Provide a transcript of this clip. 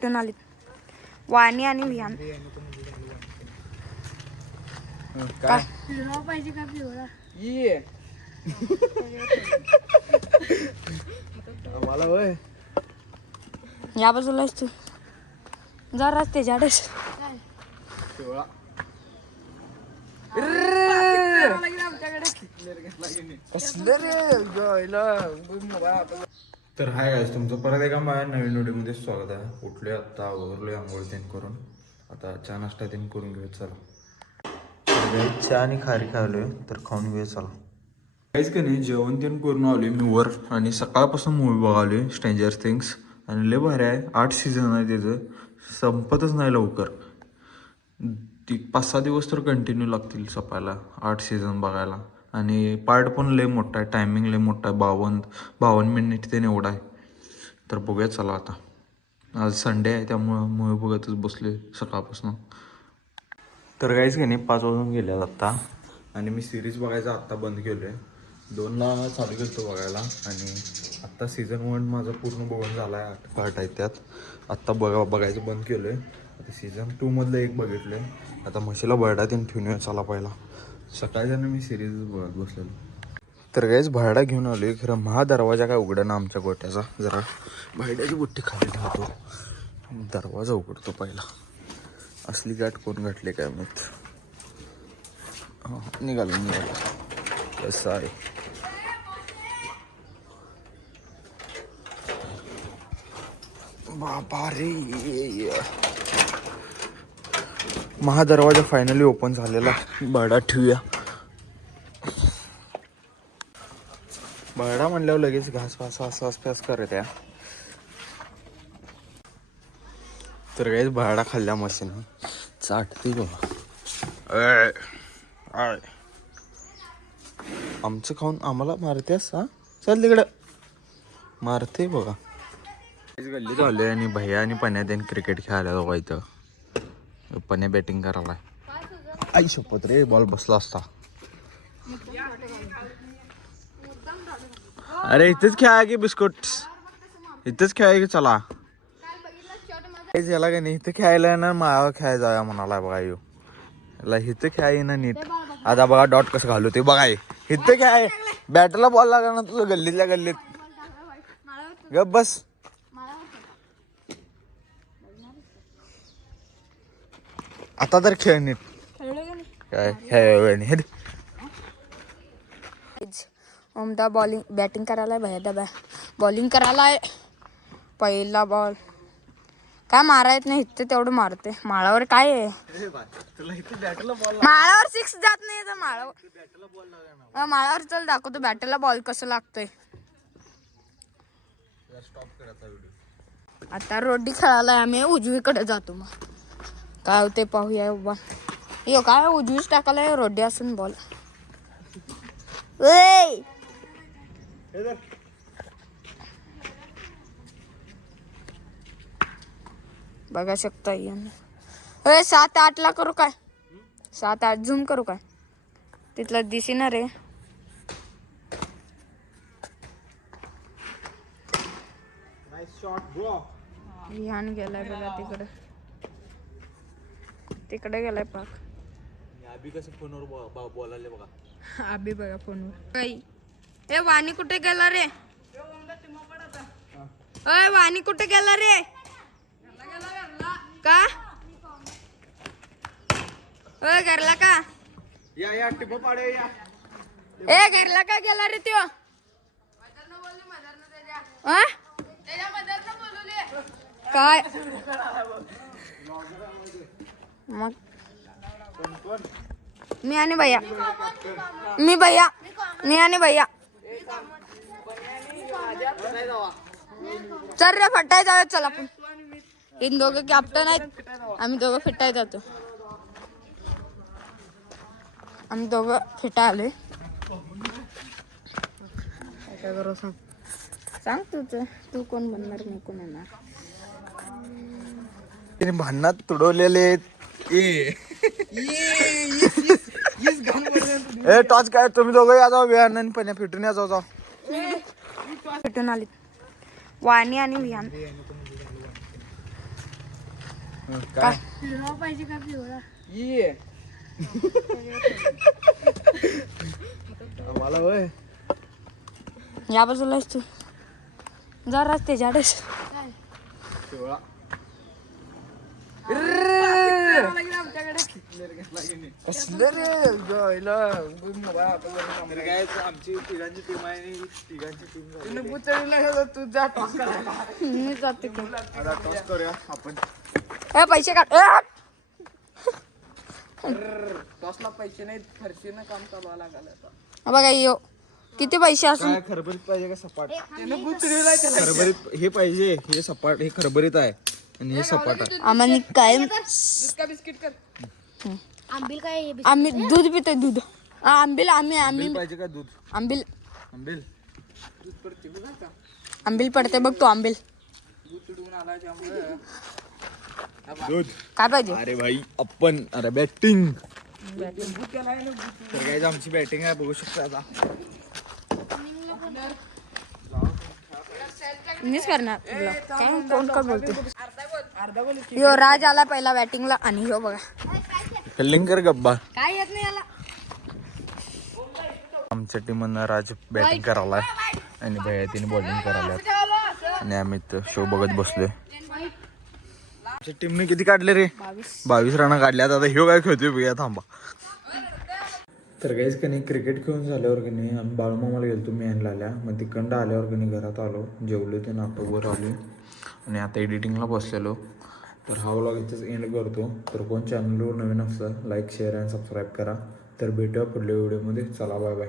भेटून आली वाणी आणि विहान. काय पिवळा पाहिजे का पिवळा? ये मला वय या बाजूलाच तू जरा त्याच्याकडेच पिवळा तर हाय गाईस, तुमचं परत एका माझ्या नवीन व्हिडिओमध्ये स्वागत आहे. उठलोय आत्ता, आवरलोय आंघोळ तीन करून. आता चहा नाश्ता तीन करून घेऊया चला. चहा आणि खारी खायलोय, तर खाऊन घेऊया चला. काहीच का नाही, जेवण तीन करून आलोय मी वर आणि सकाळपासून मूवी बघालोय स्ट्रेंजर थिंग्स. आणि लय भारी आहे. 8 सीझन आहे त्याचं, संपतच नाही लवकर. 5-6 दिवस तर कंटिन्यू लागतील सपायला 8 सीझन बघायला. आणि पार्ट पण लय मोठा आहे, टायमिंग लय मोठा आहे, 52 मिनिट ते एवढा आहे. तर बघूया चला आता. आज संडे आहे त्यामुळं मूवी बघतच बसले सकाळपासून. तर काहीच का नाही, 5 वाजून गेले आत्ता आणि मी सिरीज बघायचं आत्ता बंद केलो आहे. 2ला चालू केलं बघायला आणि आत्ता सीझन 1 माझं पूर्ण बघून झाला आहे. 8 पार्ट आहेत त्यात. आत्ता बघायचं बंद केलं आहे. आता सीझन 2मधलं एक बघितलं आहे. आता म्हशीला बरडा तीन ठेवून येऊ चला पहिला. सकाळी जाणं मी सिरीज बघत बसलेलो. तर काहीच भाडा घेऊन आलो आहे. खरं दरवाजा काय उघडा ना आमच्या गोट्याचा. जरा भाड्याची बुट्टी खाली ठेवतो, दरवाजा उघडतो पहिला. असली गाठ कोण गाठले काय माहीत. निघालो कसं आहे. बाबा रे, दरवाजा फायनली ओपन झालेला. भाडा ठेवूया. भाडा म्हणल्यावर लगेच घास फास करत या. तर काहीच भाडा खाल्ल्या मशीन चाटते बघा. आमचं खाऊन आम्हाला मारतेस हा. चल तिकडं मारते बघा. गल्लीत आलोय आणि भैया आणि पण्या त्यांनी क्रिकेट खेळायला दोघा इथं. पण्या बॅटिंग करायला. आई शपथ रे, बॉल बसला असता. अरे इथेच खेळा की बिस्कुट, इथेच खेळाय की चला. याला का नाही इथं खेळायला ना, माळावर खेळायला जाऊया म्हणाला बघा. याला इथं खेळाय ना नीट. आता बघा डॉट कसं घालू ते बघा. इथं खेळाय, बॅटला बॉल लागला ना तुझं गल्लीतल्या गल्लीत. गप बस. आता तर खेळ नीट. काय खेळ. ओमदा बॅटिंग करायला, भैया बॉलिंग करायला. पहिला बॉल काय मारायत नाही, इथं तेवढं मारते. माळावर काय आहे, माळावर 6 जात नाही तर माळावर चल दाखवतो बॅटला बॉल कसं लागतोय. आता रोडी खेळायला आम्ही उजवीकडे जातो. मग काय होते पाहूया. उभा यो काय उजवीच टाकायला रोडी असून बॉल. बघा शकता 7-8 करू काय, 7-8 झूम करू काय, तिथलं दिसेना रे. विहान गेलाय बघा तिकडे गेलाय पाक. अभि कसं फोनवर बोलायला बघा. अभि बघा फोनवर. काही ए वाणी कुठे गेला रे, अय वाणी कुठे गेला रे, का घरला का या टिपो पाडे या. ए घरला का गेला रे त्यो. काय मग मी आणि भैया चल रे फटाय जाऊया. चल आपण इन दोघं कॅप्टन आहेत, आम्ही दोघं फिटाय जातो. आम्ही दोघं फिटा आलोय. काय करू सांग तू कोण बनणार, मी कोण येणार. भांडणात तुडवलेले टॉच काय तुम्ही दोघं या जाऊ. विहान पण फिटून या जाऊ. फिटून आली वाणी आणि विहान. काय ये मला होय या बाजूला आहेस तू जरा त्याच्याकडेच पिवळा कसलं रे गायला काय आमची तिघांची टीम आहे आणि तिघांची टीम तू जा टॉस करायला मी जाते की. आता टॉस करूया आपण ए पैसे काढ टॉसला पैसे नाहीत फरशीनं काम चालवा लागायला बघा यो किती पैसे असून काय खरबरीत पाहिजे का सपाट खरबरीत हे पाहिजे हे सपाट हे खरबरीत आहे आणि हे सपाट आहे आम्हाला काय बिस्किट कर आम्ही दूध पितोय दूध आंबील आम्ही पाहिजे का दूध आंबील आंबेल आंबील पडते बघ तू आंबील दूध काय पाहिजे अरे भाई आपण अरे बॅटिंग तर काय आमची बॅटिंग आहे बघू शकता आता मीच करणार तुला. काय कोण का बोलते यो राज आला पहिला बॅटिंगला आणि ह्यो बघा फिल्डिंग कर गब्बा काय येत नाही याला आमच्या टीमनं राज बॅटिंग करायला आणि भैया तिने बॉलिंग करायला आणि आम्ही शो बघत बसलोय. आमच्या टीमने किती काढले रे 22 रन काढल्यात आता ह्यो काय खेळतोय बघूया थांबा. तर काहीच का नाही क्रिकेट खेळून झाल्यावर की नाही आम्ही बाळूमामाला गेलो मी आणला आल्या मग तिकडं आल्यावर की नाही घरात आलो जेवलो ते नाटकवर आलो आणि आता एडिटिंगला बसलेलो. तर हा व्लॉग इथेच एंड करतो. तर कोण चॅनलवर नवीन असतं लाईक शेअर अँड सबस्क्राईब करा. तर भेटूया पुढल्या व्हिडिओमध्ये. चला बाय बाय.